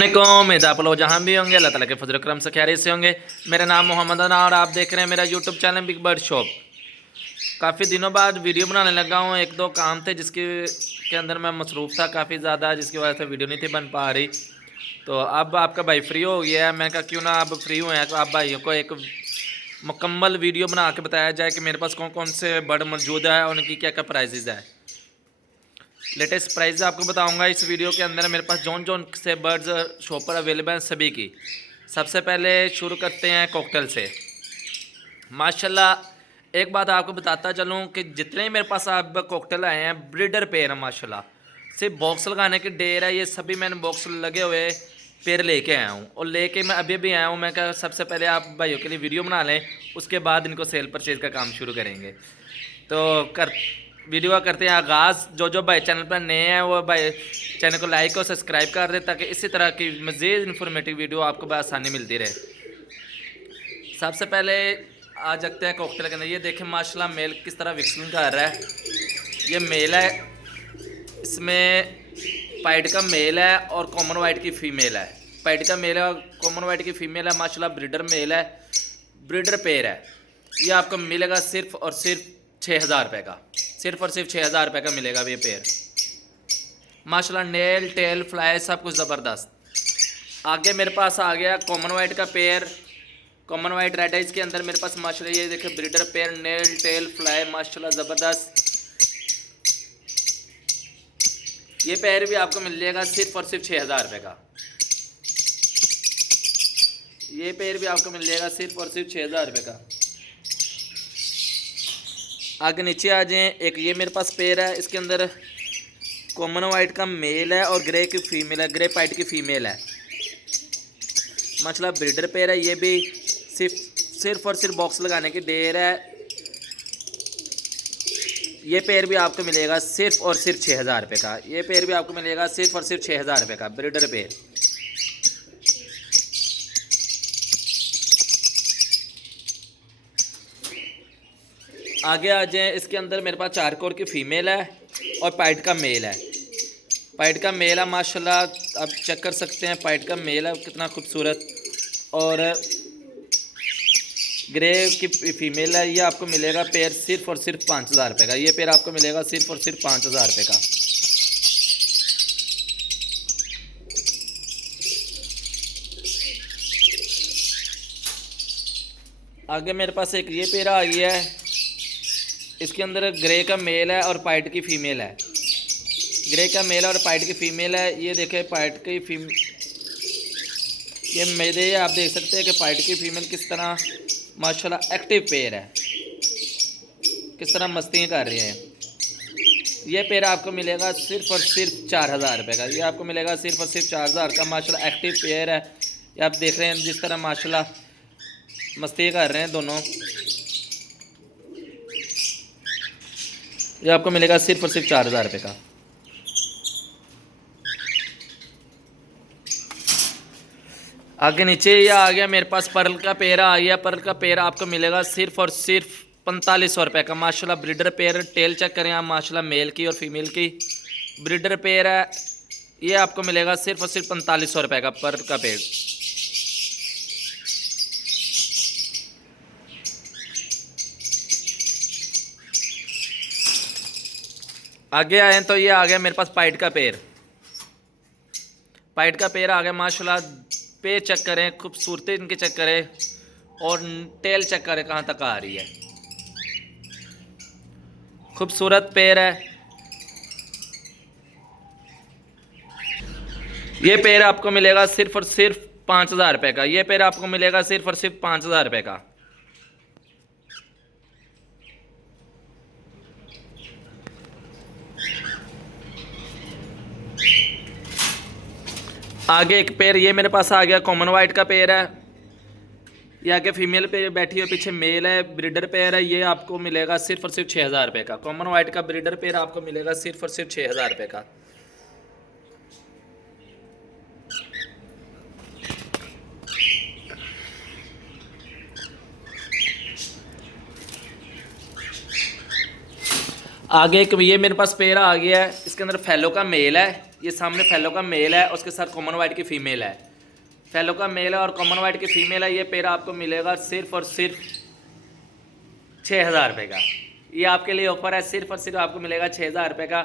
अस्सलामुअलैकुम। उम्मीद आप लोग जहाँ भी होंगे अल्लाह ताला के फजल करम से खैरियत से होंगे। मेरा नाम मोहम्मद अना और आप देख रहे हैं मेरा YouTube channel big bird shop. काफ़ी दिनों बाद वीडियो बनाने लगा हूँ। एक दो काम थे जिसके के अंदर मैं मसरूफ़ था काफ़ी ज़्यादा, जिसकी वजह से वीडियो नहीं थी बन पा रही। तो अब आपका भाई फ्री हो गया है। मैं कहा क्यों ना अब फ्री हुए हैं तो आप भाइयों को एक मुकम्मल वीडियो बना के बताया जाए कि मेरे पास कौन कौन से बर्ड मौजूद है और उनकी क्या क्या प्राइजेज़ है। लेटेस्ट प्राइस आपको बताऊंगा इस वीडियो के अंदर। मेरे पास जौन जौन से बर्ड्स शॉप पर अवेलेबल हैं सभी की। सबसे पहले शुरू करते हैं कॉकटेल से। माशाल्लाह एक बात आपको बताता चलूँ कि जितने मेरे पास अब कॉकटेल आए हैं ब्रीडर पेयर है माशाल्लाह। सिर्फ बॉक्स लगाने की ढेर है, ये सभी मैंने बॉक्स लगे हुए पेयर लेके आया हूँ और लेके मैं अभी भी आया हूँ। मैं कहा सबसे पहले आप भाइयों के लिए वीडियो बना लें, उसके बाद इनको सेल परचेज का काम शुरू करेंगे। तो वीडियो का करते हैं आगाज़। जो भाई चैनल पर नए हैं वो भाई चैनल को लाइक और सब्सक्राइब कर दें ताकि इसी तरह की मज़ीद इन्फॉर्मेटिव वीडियो आपको बआसानी मिलती रहे। सबसे पहले आ जाते हैं कॉकटेल के अंदर। ये देखें माशाल्लाह मेल किस तरह विक्सिंग कर रहा है। ये मेल है, इसमें पाइड का मेल है और कॉमन वाइट की फ़ीमेल है। पाइड का मेल है और कॉमन वाइट की फ़ीमेल है। माशाल्लाह ब्रीडर मेल है, ब्रीडर पेयर है। ये आपको मिलेगा सिर्फ़ और सिर्फ 6,000 रुपये का। सिर्फ और सिर्फ 6,000 रुपये का मिलेगा ये पेयर। माशाल्लाह नेल टेल फ्लाई सब कुछ ज़बरदस्त। आगे मेरे पास आ गया कॉमन वाइट का pair, common white red eyes के अंदर मेरे पास माशाल्लाह ये देखिए breeder pair nail tail fly माशाल्लाह ज़बरदस्त। ये पेयर भी आपको मिल जाएगा सिर्फ और सिर्फ 6,000 रुपये का। ये पेयर भी आपको मिल जाएगा सिर्फ और सिर्फ 6,000 रुपये का। आगे नीचे आ जाएं। एक ये मेरे पास पेयर है, इसके अंदर कॉमन वाइट का मेल है और ग्रे की फ़ीमेल है, ग्रे पाइट की फ़ीमेल है। माशाल्लाह ब्रीडर पेयर है। ये भी सिर्फ और सिर्फ बॉक्स लगाने की देर है। ये पेयर भी आपको मिलेगा सिर्फ और सिर्फ 6,000 रुपये का। ये पेयर भी आपको मिलेगा सिर्फ और सिर्फ 6,000 रुपये का ब्रीडर पेयर। आगे आ जाएं। इसके अंदर मेरे पास चारकोर की फ़ीमेल है और पाइट का मेल है। पाइट का मेल है माशाल्लाह, आप चेक कर सकते हैं पाइट का मेल है कितना खूबसूरत। और ग्रे की फ़ीमेल है। ये आपको मिलेगा पेयर सिर्फ और सिर्फ 5,000 रुपये का। ये पेयर आपको मिलेगा सिर्फ और सिर्फ 5,000 रुपये का। आगे मेरे पास एक ये पेयर आ गया है, इसके अंदर ग्रे का मेल है और पाइट की फ़ीमेल है। ग्रे का मेल और पाइट की फ़ीमेल है। ये देखें पाइट की ये मेरे आप देख सकते हैं कि पाइट की फ़ीमेल किस तरह माशाल्लाह एक्टिव पेयर है, किस तरह मस्तियाँ कर रही हैं। ये पेयर आपको मिलेगा सिर्फ और सिर्फ 4,000 रुपये का। ये आपको मिलेगा सिर्फ और सिर्फ 4,000 का। माशाल्लाह एक्टिव पेयर है। ये आप देख रहे हैं जिस तरह माशाल्लाह मस्ती कर रहे हैं दोनों। ये आपको मिलेगा सिर्फ और सिर्फ 4,000 रुपये का। आगे नीचे ये आ गया मेरे पास पर्ल का पेयर आ गया। पर्ल का पेयर आपको मिलेगा सिर्फ और सिर्फ 4,500 रुपये का। माशाल्लाह ब्रीडर पेयर, टेल चेक करें आप माशाल्लाह मेल की और फीमेल की ब्रीडर पेयर है। ये आपको मिलेगा सिर्फ और सिर्फ 4,500 रुपये का पर्ल का पेयर। आगे आए तो ये आ गया मेरे पास पाइट का पेयर। पाइट का पेयर आ गया माशाल्लाह। पे चेक करें, खूबसूरती इनके चेक करें और टेल चेक करें कहाँ तक आ रही है। खूबसूरत पेयर है। ये पेयर आपको मिलेगा सिर्फ और सिर्फ 5,000 रुपये का। ये पेयर आपको मिलेगा सिर्फ और सिर्फ 5,000 रुपये का। आगे एक पेयर ये मेरे पास आ गया कॉमन वाइट का पेयर है। ये आगे फीमेल पे बैठी है, पीछे मेल है, ब्रीडर पेयर है। ये आपको मिलेगा सिर्फ और सिर्फ 6,000 रुपये का। कॉमन वाइट का ब्रीडर पेयर आपको मिलेगा सिर्फ और सिर्फ 6,000 रुपये का। आगे एक ये मेरे पास पेयर आ गया है, इसके अंदर फैलो का मेल है ये सामने फेलो का मेल है, उसके साथ कॉमन वाइट की फ़ीमेल है। फेलो का मेल है और कॉमन वाइट की फ़ीमेल है। ये पेयर आपको मिलेगा सिर्फ और सिर्फ 6,000 रुपये का। ये आपके लिए ऑफर है, सिर्फ और सिर्फ आपको मिलेगा 6,000 रुपये का।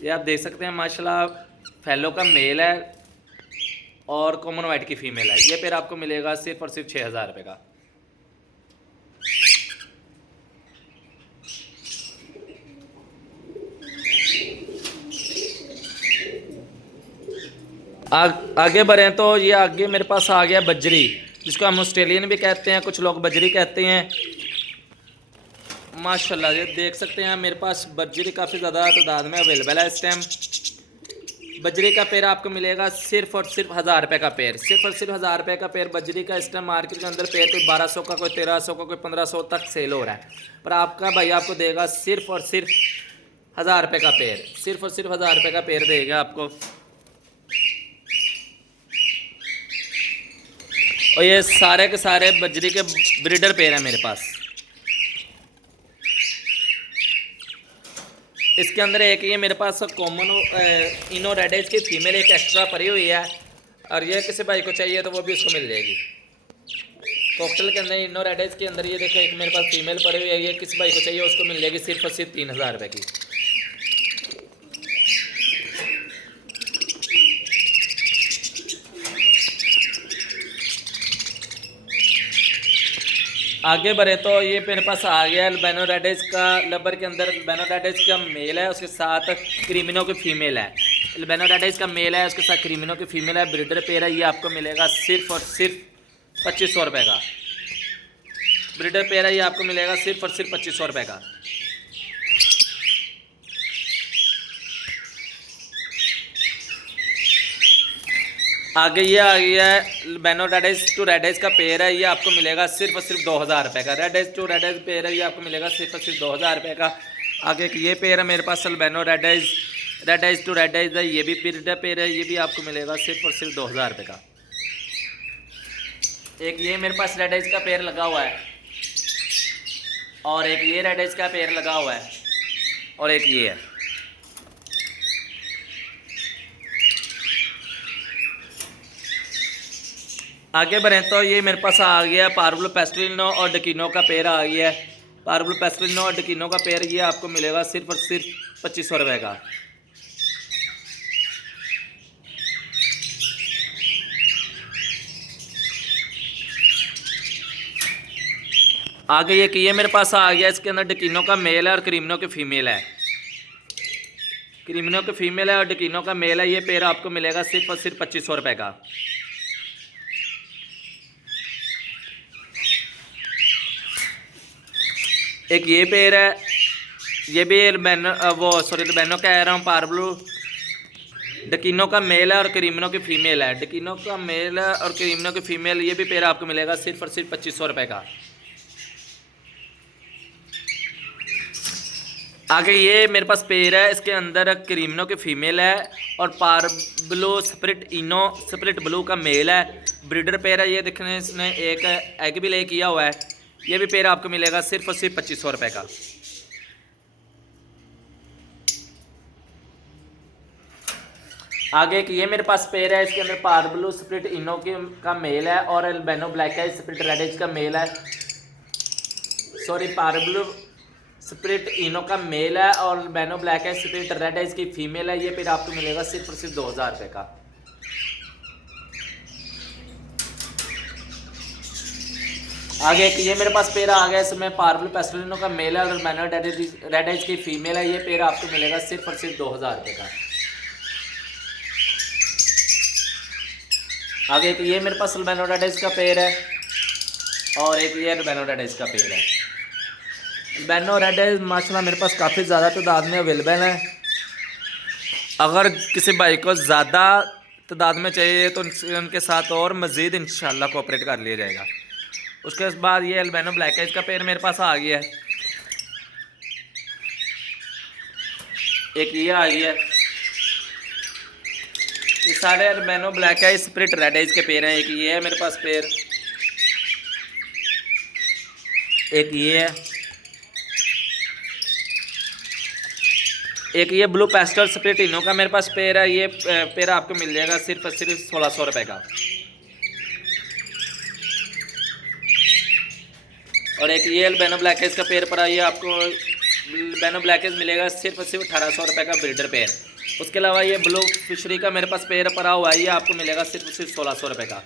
ये आप देख सकते हैं माशाल्लाह, फेलो का मेल है और कॉमन वाइट की फ़ीमेल है। ये पेयर आपको मिलेगा सिर्फ और सिर्फ 6,000 रुपये का। आगे बढ़ें तो ये आगे मेरे पास आ गया बजरी, जिसको हम ऑस्ट्रेलियन भी कहते हैं, कुछ लोग बजरी कहते हैं। माशाल्लाह ये देख सकते हैं मेरे पास बजरी काफ़ी ज़्यादा तादाद में अवेलेबल है इस टाइम। बजरी का पेड़ आपको मिलेगा सिर्फ और सिर्फ 1,000 रुपये का पेड़, सिर्फ और सिर्फ 1,000 रुपये का पेड़ बजरी का। इस टाइम मार्केट के अंदर पेड़ कोई 1,200 का, कोई 1,300 का, कोई 1,500 तक सेल हो रहा है, पर आपका भाई आपको देगा सिर्फ और सिर्फ 1,000 रुपये का पेड़, सिर्फ और सिर्फ 1,000 रुपये का पेड़ देगा आपको। और ये सारे के सारे बजरी के ब्रीडर पेड़ हैं मेरे पास। इसके अंदर एक ये मेरे पास कॉमन इनो रेड एज की फीमेल एक एक्स्ट्रा पड़ी हुई है, और ये किसी भाई को चाहिए तो वो भी उसको मिल जाएगी। कॉकटेल के अंदर इनो रेड एज के अंदर ये देखो एक मेरे पास फीमेल पड़ी हुई है, ये किसी भाई को चाहिए उसको मिल जाएगी सिर्फ और सिर्फ 3,000 रुपये की। आगे बढ़े तो ये मेरे पास आ गया अल्बिनो रेड एज का। लबर के अंदर अल्बिनो रेड एज का मेल है, उसके साथ क्रीमिनो की फीमेल है। अल्बिनो रेड एज का मेल है, उसके साथ क्रीमिनो की फीमेल है, ब्रीडर पेयर है। ये आपको मिलेगा सिर्फ और सिर्फ 2,500 रुपये का। ब्रीडर पेयर है, ये आपको मिलेगा सिर्फ और सिर्फ 2,500 रुपये का। आगे ये आ गया है albino red edge to red edge का पेयर है, ये आपको मिलेगा सिर्फ और सिर्फ 2,000 रुपये का। Red edge to red edge pair है, ये आपको मिलेगा सिर्फ और सिर्फ 2,000 रुपये का। आगे ये पेयर है मेरे पास albino red edge to red edge है, ये भी ब्रीडर पेयर है, ये भी आपको मिलेगा सिर्फ और सिर्फ 2,000 रुपये का। एक ये मेरे पास रेड एज का पेयर लगा हुआ है, और एक ये रेड एज का पेयर लगा हुआ है, और एक ये है। आगे बढ़ें तो ये मेरे पास आ गया पार्बलो पेस्टलिनो और डकिनो का पेयर आ गया है। पार्बलो पेस्टलिनो और डकिनो का पेयर ये आपको मिलेगा सिर्फ और सिर्फ 2,500 रुपये का। आगे ये मेरे पास आ गया, इसके अंदर डकिनो का मेल है और क्रीमिनो की फीमेल है। क्रीमिनो की फीमेल है और डकिनो का मेल है, ये पेयर आपको मिलेगा सिर्फ और सिर्फ 2,500 रुपये का। एक ये पेयर है, ये भी अल्बिनो अल्बिनो कह रहा हूँ, पार्बलो डकिनो का मेल है और क्रीमिनो की फीमेल है। डकिनो का मेल है और क्रीमिनो की फीमेल, ये भी पेयर आपको मिलेगा सिर्फ और सिर्फ 2,500 रुपये का। आगे ये मेरे पास पेयर है, इसके अंदर क्रीमिनो की फीमेल है और पार्बलो स्प्लिट ब्लू का मेल है। ब्रीडर पेयर है, ये देखने इसने एक एग भी ले किया हुआ है, ये भी पेयर आपको मिलेगा सिर्फ और सिर्फ 2,500 रुपये का। आगे ये मेरे पास पेयर है, इसके अंदर पार्बलो स्प्लिट इनो का मेल है और अल्बिनो ब्लैक है स्प्लिट रेड एज का मेल है। पार्बलो स्प्लिट इनो का मेल है और अल्बिनो ब्लैक है स्प्लिट रेड एज की फीमेल है, ये पेयर आपको मिलेगा सिर्फ और सिर्फ 2,000 रुपये का। आगे ये मेरे पास पेयर आ गया, इसमें पार्बलो पेस्टलिनो का मेल है और अल्बिनो रेड एज की फीमेल है, ये पेयर आपको मिलेगा सिर्फ और सिर्फ 2,000 रुपये का। आगे ये मेरे पास अल्बिनो रेड एज का पेयर है और एक ये अल्बिनो रेड एज का पेयर है। अल्बिनो रेड एज माशाल्लाह मेरे पास काफ़ी ज़्यादा तादाद में अवेलेबल है। अगर किसी भाई को ज़्यादा तादाद में चाहिए तो उनके साथ और मज़ीद इंशाल्लाह कोऑपरेट कर लिया जाएगा। उसके बाद ये अल्बिनो ब्लैक एज का पेयर मेरे पास आ गया है, एक ये आ गया है। ये सारे अल्बिनो ब्लैक है स्प्लिट रेड एज के पेयर हैं। एक ये है मेरे पास पेयर, एक ये है, एक ये ब्लू पेस्टल स्प्लिटिनो का मेरे पास पेयर है, ये पेयर आपको मिल जाएगा सिर्फ और सिर्फ 1600 रुपये का। और एक ये बेनो ब्लैकेज का पेयर पड़ा, ये आपको बेनो ब्लैकेज मिलेगा सिर्फ और सिर्फ 1800 रुपये का ब्रीडर पेयर। उसके अलावा ये ब्लू फिशरी का मेरे पास पेयर पड़ा हुआ है, ये आपको मिलेगा सिर्फ और सिर्फ 1600 रुपये का।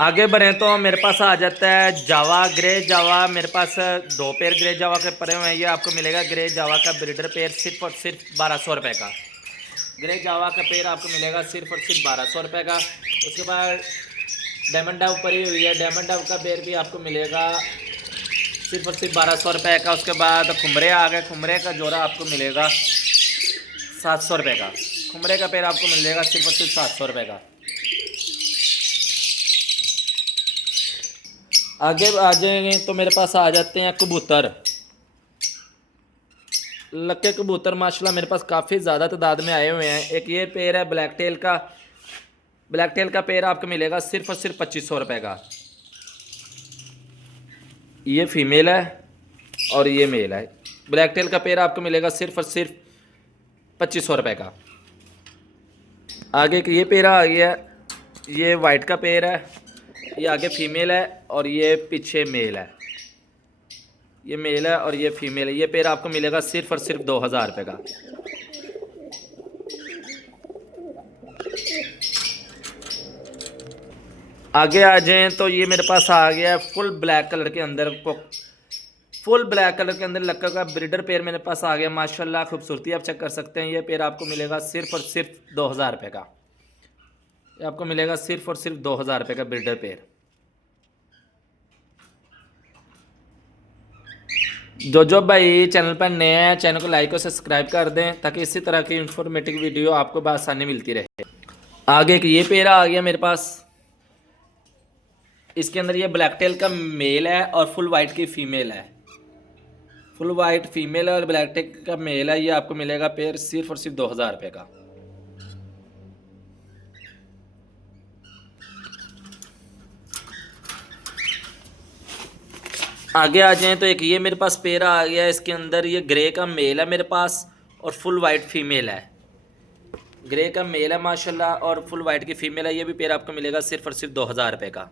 आगे बढ़े तो मेरे पास आ जाता है जावा, ग्रे जावा। मेरे पास 2 पेयर ग्रे जावा के पड़े हुए हैं, ये आपको मिलेगा ग्रे जावा का ब्रीडर पेयर सिर्फ और सिर्फ 1200 रुपये का। ग्रे जावा का पेयर आपको मिलेगा सिर्फ और सिर्फ 1200 रुपये का। उसके बाद डायमंड डव पड़ी हुई है, डायमंड डव का पेयर भी आपको मिलेगा सिर्फ और सिर्फ 1200 रुपये का। उसके बाद खुमरे आ गए, खुमरे का जोड़ा आपको मिलेगा 700 रुपये का। खुमरे का पेयर आपको मिल जाएगा सिर्फ और सिर्फ 700 रुपये का। आगे आ जाएंगे तो मेरे पास आ जाते हैं कबूतर। लक्के कबूतर माशाल्लाह मेरे पास काफ़ी ज़्यादा तादाद में आए हुए हैं। एक ये पेयर है ब्लैक टेल का, ब्लैक टेल का पेयर आपको मिलेगा सिर्फ और सिर्फ 2500 रुपये का। ये फीमेल है और ये मेल है। ब्लैक टेल का पेयर आपको मिलेगा सिर्फ और सिर्फ 2500 रुपये का। आगे ये पेयर आ गया, ये वाइट का पेयर है, ये आगे फीमेल है और ये पीछे मेल है। ये मेल है और ये फीमेल है। ये पेयर आपको मिलेगा सिर्फ और सिर्फ 2000 रुपये का। आगे आ जाएं तो ये मेरे पास आ गया फुल ब्लैक कलर के अंदर, फुल ब्लैक कलर के अंदर लक्का का ब्रीडर पेयर मेरे पास आ गया। माशाल्लाह खूबसूरती आप चेक कर सकते हैं। ये पेयर आपको मिलेगा सिर्फ और सिर्फ 2000 रुपये का। ये आपको मिलेगा सिर्फ और सिर्फ 2000 रुपये का ब्रीडर पेयर। जो भाई चैनल पर नए हैं, चैनल को लाइक और सब्सक्राइब कर दें ताकि इसी तरह की इंफॉर्मेटिव वीडियो आपको आसानी मिलती रहे। आगे एक ये पेयर आ गया मेरे पास, इसके अंदर ये ब्लैक टेल का मेल है और फुल वाइट की फीमेल है। फुल वाइट फीमेल है और ब्लैक टेल का मेल है। ये आपको मिलेगा पेयर सिर्फ और सिर्फ 2000 रुपये का। आगे आ जाएं तो एक ये मेरे पास पेयर आ गया, इसके अंदर ये ग्रे का मेल है मेरे पास और फुल वाइट फीमेल है। ग्रे का मेल है माशाल्लाह और फुल वाइट की फीमेल है। ये भी पेयर आपको मिलेगा सिर्फ और सिर्फ 2000 रुपये का।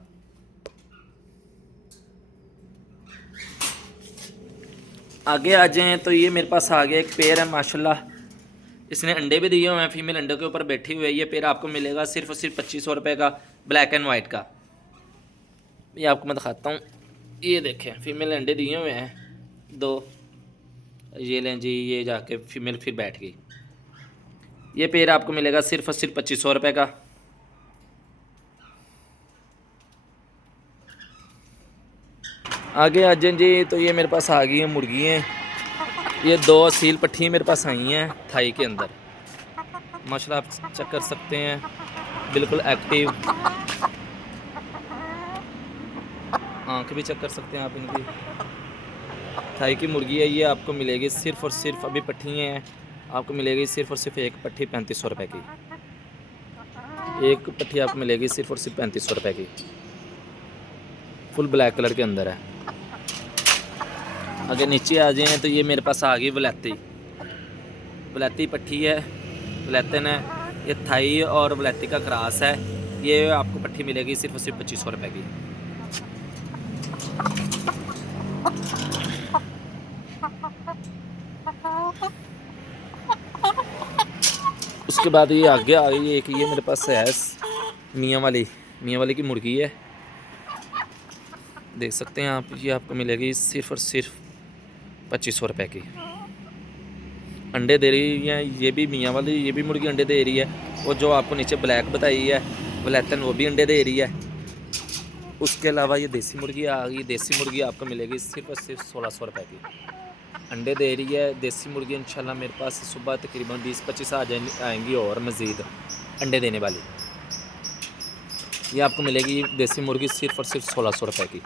आगे आ जाएं तो ये मेरे पास आ गया एक पेयर है माशाल्लाह, इसने अंडे भी दिए हुए हैं, फीमेल अंडे के ऊपर बैठी हुई है। ये पेयर आपको मिलेगा सिर्फ और सिर्फ 2500 रुपये का, ब्लैक एंड वाइट का। ये आपको मैं दिखाता हूँ, ये देखें फीमेल अंडे दिए हुए हैं 2। ये लें जी, ये जाके फीमेल फिर बैठ गई। ये पेयर आपको मिलेगा सिर्फ और सिर्फ 2500 रुपये का। आगे आ जाए जी तो ये मेरे पास आ गई हैं मुर्गी हैं। ये 2 असील पट्टी मेरे पास आई हैं थाई के अंदर, माशाल्लाह आप चेक कर सकते हैं, बिल्कुल एक्टिव। आँख भी चेक कर सकते हैं आप इनकी। थाई की मुर्गी है, ये आपको मिलेगी सिर्फ और सिर्फ, अभी पट्टी हैं, आपको मिलेगी सिर्फ और सिर्फ एक पट्टी 3500 रुपये की। एक पट्टी आपको मिलेगी सिर्फ और सिर्फ 3500 रुपये की। फुल ब्लैक कलर के अंदर है। अगर नीचे आ जाएँ तो ये मेरे पास आ गई वलैती। वलैती पट्टी है, वलैतन है, ये थाई और वलैती का क्रॉस है। ये आपको पट्टी मिलेगी सिर्फ और सिर्फ 2500 रुपये की। उसके बाद ये आगे आ गई एक, ये मेरे पास है मियाँ वाली की मुर्गी है, देख सकते हैं आप। ये आपको मिलेगी सिर्फ और सिर्फ 2500 रुपये की। अंडे दे रही है ये भी मियाँ वाली, ये भी मुर्गी अंडे दे रही है। और जो आपको नीचे ब्लैक बताई है वलैतन, वो भी अंडे दे रही है। उसके अलावा ये देसी मुर्गी आ गई। देसी मुर्गी आपको मिलेगी सिर्फ और सिर्फ 1600 रुपये की। अंडे दे रही है देसी मुर्गी। इंशाल्लाह मेरे पास सुबह तकरीबन 20-25 आएंगी और मज़ीद अंडे देने वाली। ये आपको मिलेगी देसी मुर्गी सिर्फ और सिर्फ 1600 रुपये की।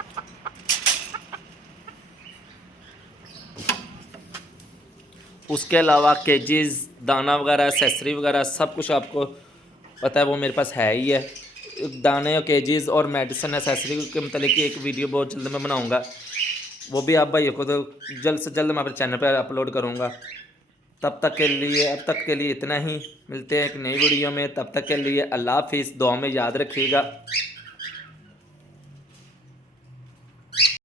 उसके अलावा केजीज़, दाना वगैरह, एक्सेसरी वगैरह सब कुछ आपको पता है वो मेरे पास है ही है। दाने और केजीज़ और मेडिसिन एक्सेसरी के मतलब एक वीडियो बहुत जल्द मैं बनाऊंगा। वो भी आप भाइयों को तो जल्द से जल्द मैं अपने चैनल पर अपलोड करूँगा। तब तक के लिए, अब तक के लिए इतना ही। मिलते हैं एक नई वीडियो में, तब तक के लिए अल्लाह हाफिज़। दुआ में याद रखिएगा।